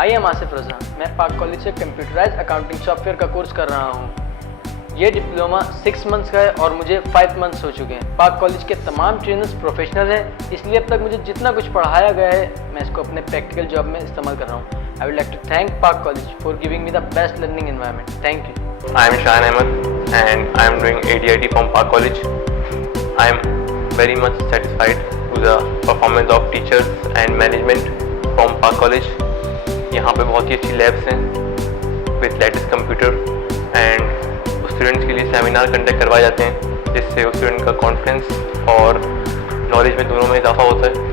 I am Asif रज़ा। मैं पाक college से कंप्यूटराइज अकाउंटिंग सॉफ्टवेयर का कोर्स कर रहा हूँ। ये डिप्लोमा 6 मंथ्स का है और मुझे 5 मंथ्स हो चुके हैं। पाक कॉलेज के तमाम ट्रेनर्स प्रोफेशनल हैं, इसलिए अब तक मुझे जितना कुछ पढ़ाया गया है मैं इसको अपने प्रैक्टिकल जॉब में इस्तेमाल कर रहा हूँ। I would like to thank पाक college for giving me the best learning environment. Thank you. I am Shahan Ahmed and I am doing ADIT from Park College. I am very much satisfied to the performance of teachers and management from Park College. यहाँ पे बहुत ही अच्छी labs हैं with latest computer and students के लिए seminar conduct करवाए जाते हैं जिससे उस स्टूडेंट का कॉन्फिडेंस और नॉलेज में दोनों में इजाफा होता है।